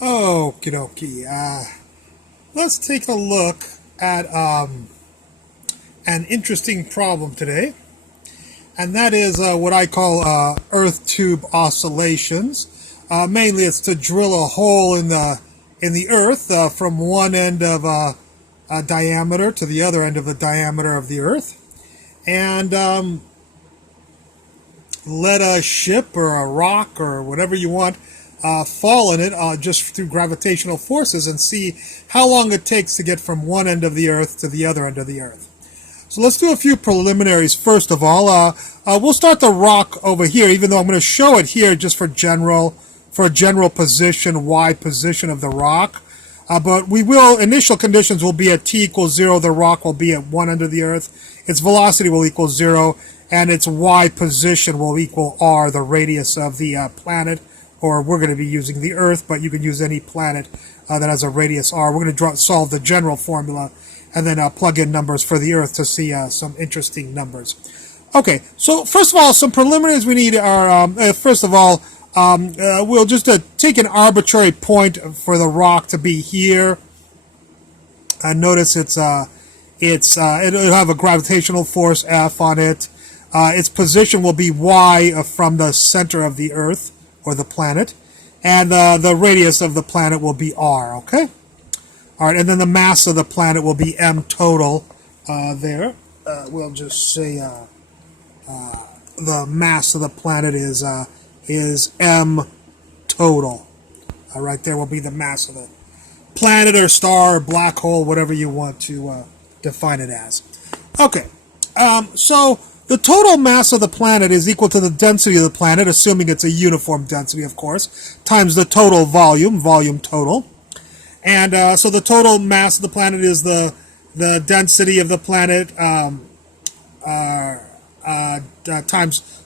Okie dokie. Let's take a look at an interesting problem today, and that is what I call earth tube oscillations. Mainly, it's to drill a hole in the earth from one end of a diameter to the other end of the diameter of the earth, and let a ship or a rock or whatever you want fall in it just through gravitational forces and see how long it takes to get from one end of the earth to the other end of the earth. So let's do a few preliminaries first of all. We'll start the rock over here, even though I'm going to show it here just for a general position, wide position of the rock. But initial conditions will be at t equals 0, the rock will be at one end of the earth, its velocity will equal 0, and its y position will equal r, the radius of the planet, or we're going to be using the Earth, but you can use any planet that has a radius r. We're going to solve the general formula and then plug in numbers for the Earth to see some interesting numbers. Okay, so first of all, some preliminaries we need are, first of all, we'll just take an arbitrary point for the rock to be here. Notice it'll have a gravitational force F on it. Its position will be y from the center of the Earth, or the planet, and the radius of the planet will be r, okay? All right, and then the mass of the planet will be m total there. We'll just say the mass of the planet is m total. Right there will be the mass of the planet or star or black hole, whatever you want to define it as. Okay, so the total mass of the planet is equal to the density of the planet, assuming it's a uniform density, of course, times the total volume total. And so the total mass of the planet is the density of the planet times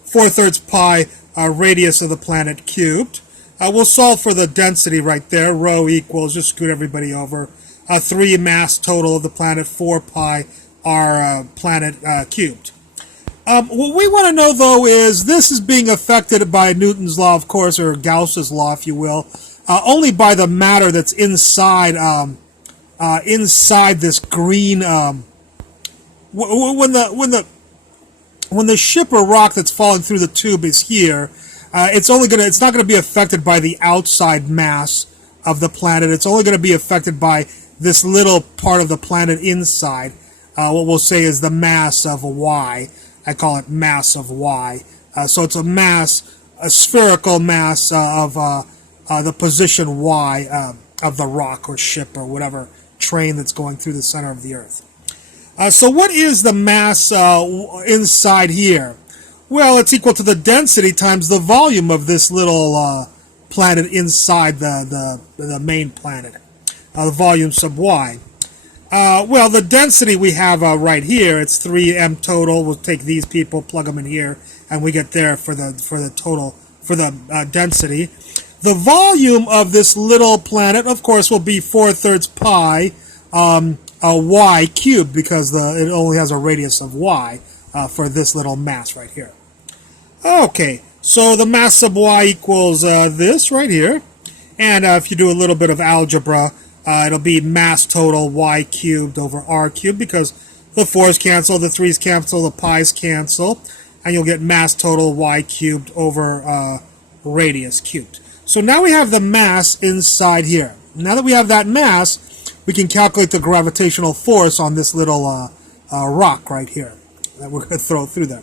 4/3 pi radius of the planet cubed. We'll solve for the density right there. Rho equals, just scoot everybody over, 3 mass total of the planet, 4 pi r planet cubed. What we want to know, though, is this is being affected by Newton's law, of course, or Gauss's law, if you will, only by the matter that's inside inside this green. When the ship or rock that's falling through the tube is here, it's not going to be affected by the outside mass of the planet. It's only going to be affected by this little part of the planet inside. What we'll say is the mass of y. I call it mass of y. So it's a spherical mass of the position y of the rock or ship or whatever train that's going through the center of the Earth. So what is the mass inside here? Well, it's equal to the density times the volume of this little planet inside the main planet, the volume sub y. Well, the density we have right here, it's 3m total. We'll take these people, plug them in here, and we get there for the total, for the density. The volume of this little planet, of course, will be 4/3 pi y cubed, because it only has a radius of y for this little mass right here. Okay, so the mass sub y equals this right here, and if you do a little bit of algebra, it'll be mass total y cubed over r cubed, because the 4's cancel, the 3's cancel, the pi's cancel, and you'll get mass total y cubed over radius cubed. So now we have the mass inside here. Now that we have that mass, we can calculate the gravitational force on this little rock right here that we're going to throw through there.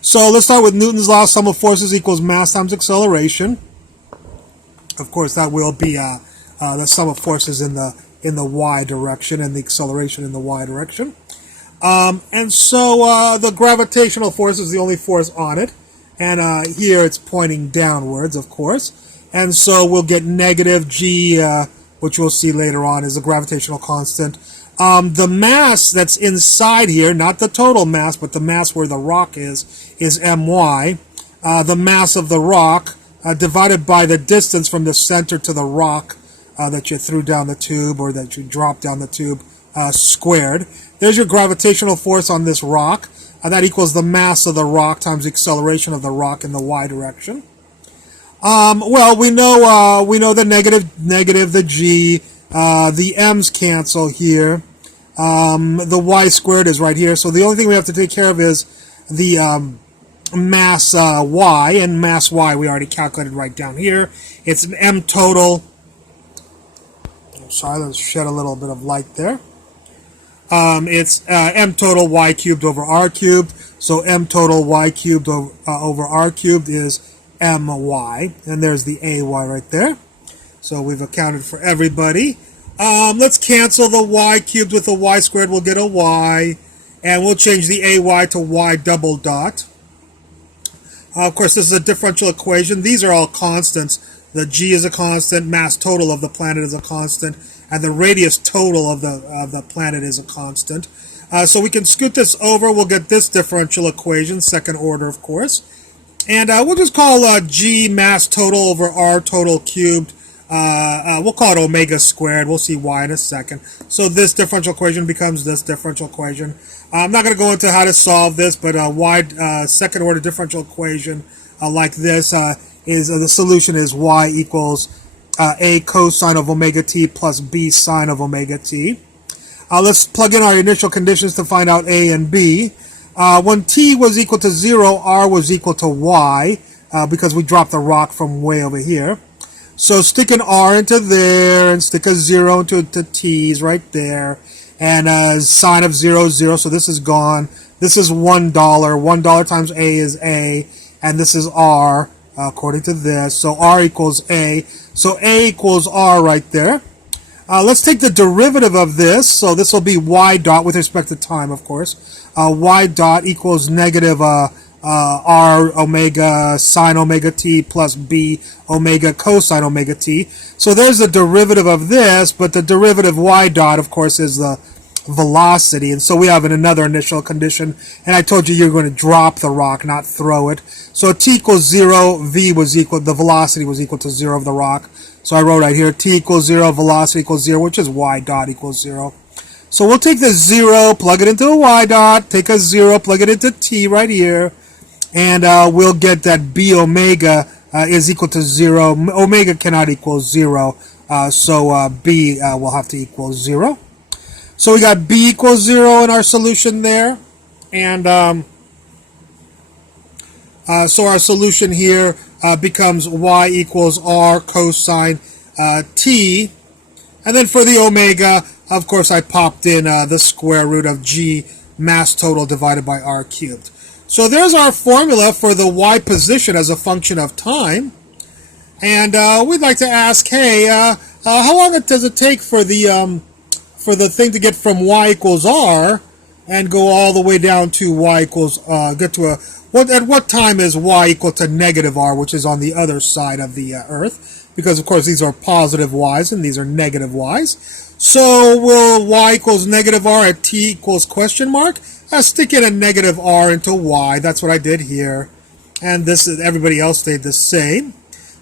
So let's start with Newton's law. Sum of forces equals mass times acceleration. Of course, that will be the sum of forces in the y direction and the acceleration in the y direction. And so the gravitational force is the only force on it, and here it's pointing downwards, of course. And so we'll get negative g, which we'll see later on is the gravitational constant. The mass that's inside here, not the total mass, but the mass where the rock is my. The mass of the rock divided by the distance from the center to the rock that you threw down the tube or that you dropped down the tube squared. There's your gravitational force on this rock. That equals the mass of the rock times the acceleration of the rock in the y direction. Well, we know the negative, the g, the m's cancel here. The y squared is right here, so the only thing we have to take care of is the mass y, and mass y we already calculated right down here. It's an m total. Sorry, let's shed a little bit of light there. It's m total y cubed over r cubed. So m total y cubed over r cubed is my, and there's the ay right there. So we've accounted for everybody. Let's cancel the y cubed with the y squared. We'll get a y, and we'll change the ay to y double dot. Of course, this is a differential equation. These are all constants. The g is a constant, mass total of the planet is a constant, and the radius total of the planet is a constant. So we can scoot this over. We'll get this differential equation, second order, of course. And we'll just call g mass total over r total cubed. We'll call it omega squared. We'll see why in a second. So this differential equation becomes this differential equation. I'm not going to go into how to solve this, but second order differential equation like this is the solution is y equals a cosine of omega t plus b sine of omega t. Let's plug in our initial conditions to find out a and b. When t was equal to 0, r was equal to y because we dropped the rock from way over here. So stick an r into there and stick a 0 into t's right there. And sine of 0 is 0, so this is gone. This is $1. $1 times a is a, and this is r according to this. So r equals a. So a equals r right there. Let's take the derivative of this. So this will be y dot with respect to time, of course. Y dot equals negative r omega sine omega t plus b omega cosine omega t. So there's the derivative of this, but the derivative y dot, of course, is the velocity. And so we have another initial condition, and I told you you're going to drop the rock, not throw it. So t equals 0, v was equal, the velocity was equal to 0 of the rock. So I wrote right here, t equals 0, velocity equals 0, which is y dot equals 0. So we'll take the 0, plug it into a y dot, take a 0, plug it into t right here, and we'll get that b omega is equal to 0. Omega cannot equal 0, so b will have to equal 0. So we got b equals 0 in our solution there, and so our solution here becomes y equals r cosine t. And then for the omega, of course, I popped in the square root of g mass total divided by r cubed. So there's our formula for the y position as a function of time. And we'd like to ask, hey, how long does it take for the thing to get from y equals r and go all the way down to y equals, get to at what time is y equal to negative r, which is on the other side of the Earth? Because, of course, these are positive y's and these are negative y's. So will y equals negative r at t equals question mark? Stick in a negative r into y. That's what I did here. And this is, everybody else stayed the same.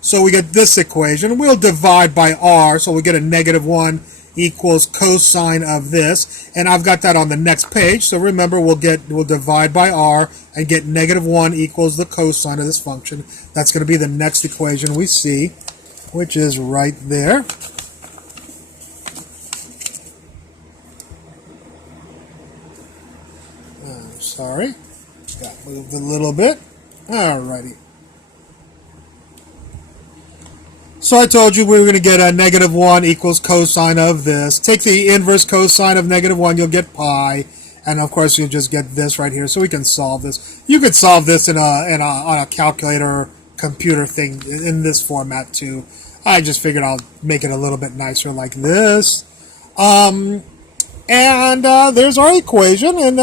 So we get this equation. We'll divide by r, so we get a negative 1 equals cosine of this. And I've got that on the next page. So remember, we'll divide by r and get negative 1 equals the cosine of this function. That's going to be the next equation we see, which is right there. Sorry, got moved a little bit. Alrighty. So I told you we were going to get a negative 1 equals cosine of this. Take the inverse cosine of negative 1, you'll get pi. And of course, you'll just get this right here. So we can solve this. You could solve this on a calculator computer thing in this format too. I just figured I'll make it a little bit nicer like this. And there's our equation. And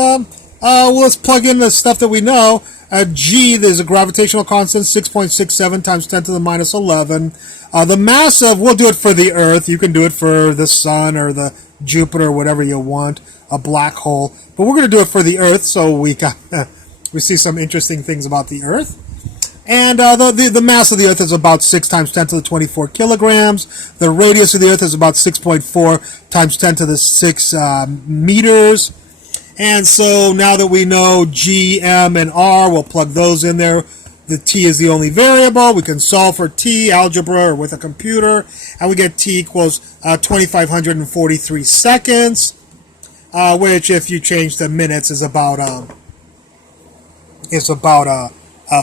let's plug in the stuff that we know. G, there's a gravitational constant, 6.67 times 10 to the minus 11. The mass of, we'll do it for the Earth. You can do it for the Sun or the Jupiter, whatever you want, a black hole. But we're going to do it for the Earth, so we see some interesting things about the Earth. And the mass of the Earth is about 6 times 10 to the 24 kilograms. The radius of the Earth is about 6.4 times 10 to the 6 meters. And so now that we know G, M, and R, we'll plug those in there. The t is the only variable. We can solve for t, algebra or with a computer, and we get t equals 2,543 seconds, which, if you change the minutes, is about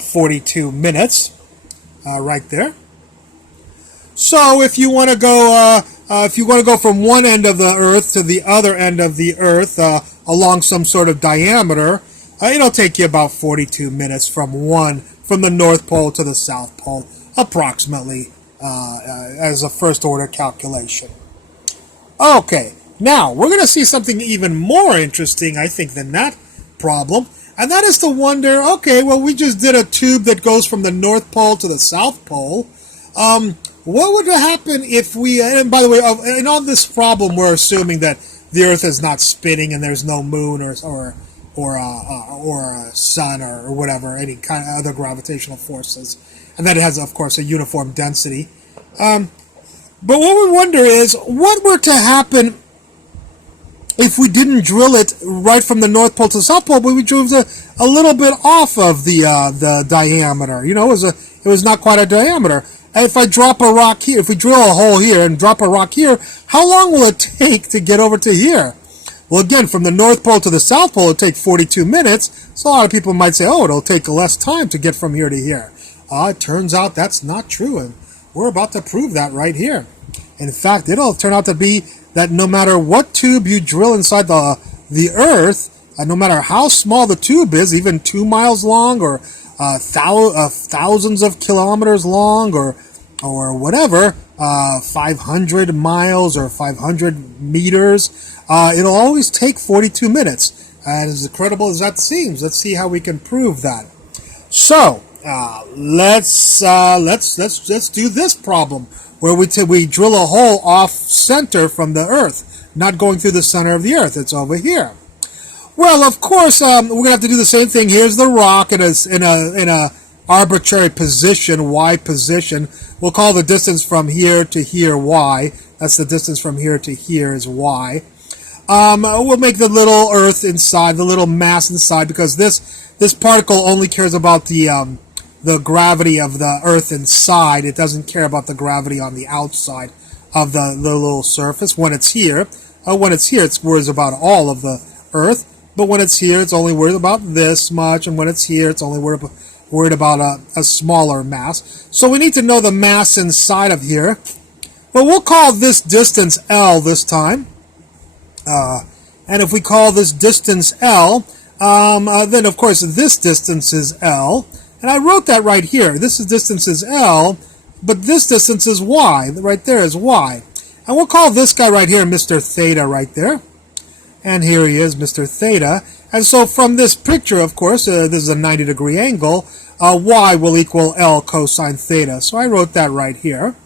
42 minutes, right there. So if you want to go from one end of the Earth to the other end of the Earth along some sort of diameter, it'll take you about 42 minutes from the North Pole to the South Pole, approximately, as a first order calculation. Okay, now we're going to see something even more interesting, I think, than that problem, and that is to wonder, okay, well, we just did a tube that goes from the North Pole to the South Pole. What would happen if we, and by the way, in all this problem, we're assuming that the Earth is not spinning and there's no moon or a sun or whatever, any kind of other gravitational forces, and that it has, of course, a uniform density. But what we wonder is, what were to happen if we didn't drill it right from the North Pole to the South Pole, but we drove it a little bit off of the diameter? You know, it was not quite a diameter. If I drop a rock here, if we drill a hole here and drop a rock here, how long will it take to get over to here? Well, again, from the North Pole to the South Pole, it'll take 42 minutes. So a lot of people might say, oh, it'll take less time to get from here to here. It turns out that's not true, and we're about to prove that right here. In fact, it'll turn out to be that no matter what tube you drill inside the Earth, no matter how small the tube is, even 2 miles long or thousands of kilometers long or whatever, 500 miles or 500 meters, it'll always take 42 minutes. And as incredible as that seems, let's see how we can prove that. So let's do this problem where we drill a hole off center from the Earth, not going through the center of the Earth. It's over here. Well, of course, we're gonna have to do the same thing. Here's the rock in a arbitrary position, y position. We'll call the distance from here to here y. That's the distance from here to here is y. We'll make the little Earth inside, the little mass inside, because this particle only cares about the gravity of the Earth inside. It doesn't care about the gravity on the outside of the little surface. When it's here, it worries about all of the Earth. But when it's here, it's only worried about this much, and when it's here, it's only worried about a smaller mass. So we need to know the mass inside of here. Well, we'll call this distance L this time. And if we call this distance L, then of course this distance is L. And I wrote that right here. This distance is L, but this distance is Y. Right there is Y. And we'll call this guy right here Mr. Theta right there. And here he is, Mr. Theta. And so from this picture, of course, this is a 90-degree angle, y will equal L cosine theta. So I wrote that right here.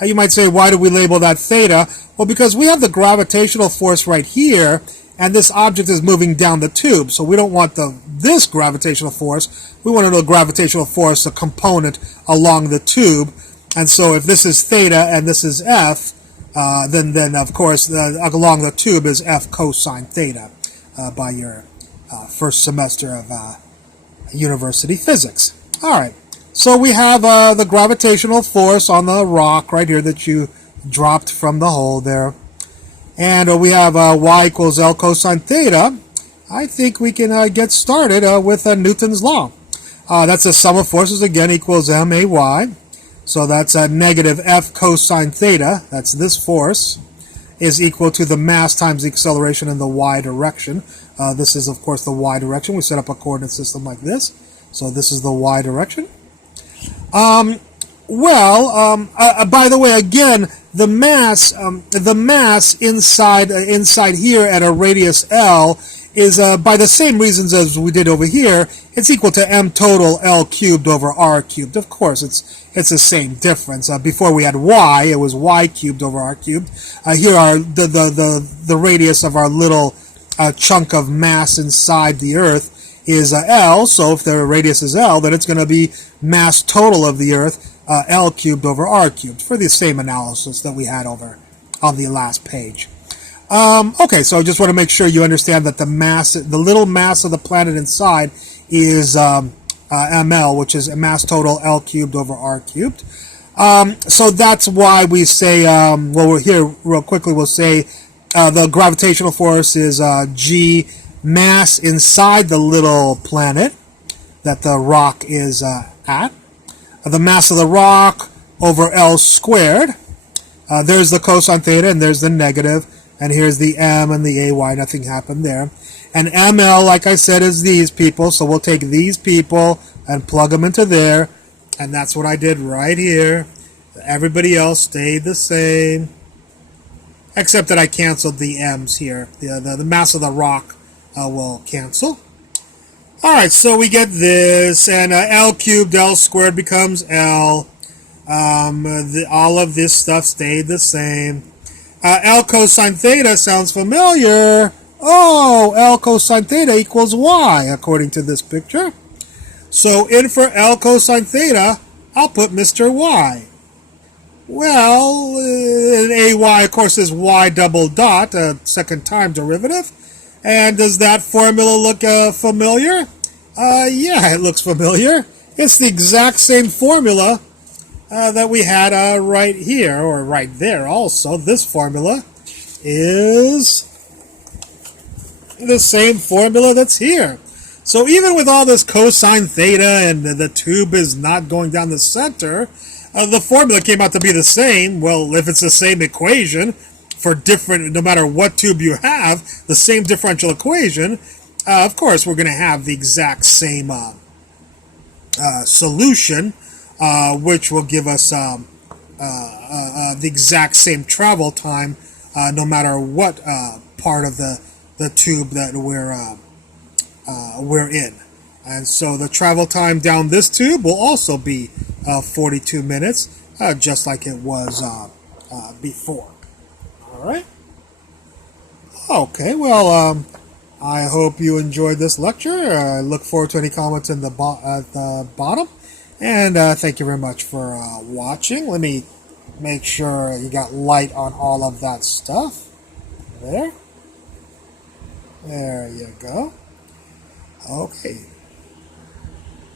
You might say, why do we label that theta? Well, because we have the gravitational force right here, and this object is moving down the tube. So we don't want this gravitational force. We want to know the gravitational force, a component along the tube. And so if this is theta and this is F, then of course along the tube is F cosine theta by your first semester of university physics. All right, so we have the gravitational force on the rock right here that you dropped from the hole there, and we have y equals L cosine theta. I think we can get started with Newton's law. That's the sum of forces again equals ma(y). So that's negative F cosine theta, that's this force, is equal to the mass times the acceleration in the y direction. This is, of course, the y direction. We set up a coordinate system like this. So this is the y direction. By the way, again, the mass inside here at a radius L is, by the same reasons as we did over here, it's equal to m total L cubed over r cubed. Of course, it's the same difference. Before we had y, it was y cubed over r cubed. Here are the radius of our little chunk of mass inside the Earth is L. So if the radius is L, then it's going to be mass total of the Earth L cubed over r cubed for the same analysis that we had over on the last page. Okay, so I just want to make sure you understand that the little mass of the planet inside is ml, which is mass total L cubed over R cubed. So that's why we say, well, we're here real quickly, we'll say the gravitational force is G mass inside the little planet that the rock is at. The mass of the rock over L squared. There's the cosine theta, and there's the negative, and here's the m and the ay, nothing happened there. And ml, like I said, is these people, so we'll take these people and plug them into there, and that's what I did right here. Everybody else stayed the same, except that I canceled the m's here. The mass of the rock will cancel. Alright, so we get this, and L cubed, L squared becomes L. All of this stuff stayed the same. L cosine theta sounds familiar. Oh, L cosine theta equals Y, according to this picture. So in for L cosine theta, I'll put Mr. Y. Well, AY, of course, is Y double dot, a second time derivative. And does that formula look familiar? Yeah, it looks familiar. It's the exact same formula that we had right here, or right there also. This formula is the same formula that's here. So even with all this cosine theta and the tube is not going down the center, the formula came out to be the same. Well, if it's the same equation for different, no matter what tube you have, the same differential equation, of course we're going to have the exact same solution, which will give us the exact same travel time, no matter what part of the tube that we're in. And so the travel time down this tube will also be 42 minutes, just like it was before. All right. Okay. Well, I hope you enjoyed this lecture. I look forward to any comments in at the bottom. And thank you very much for watching. Let me make sure you got light on all of that stuff. There. There you go. Okay.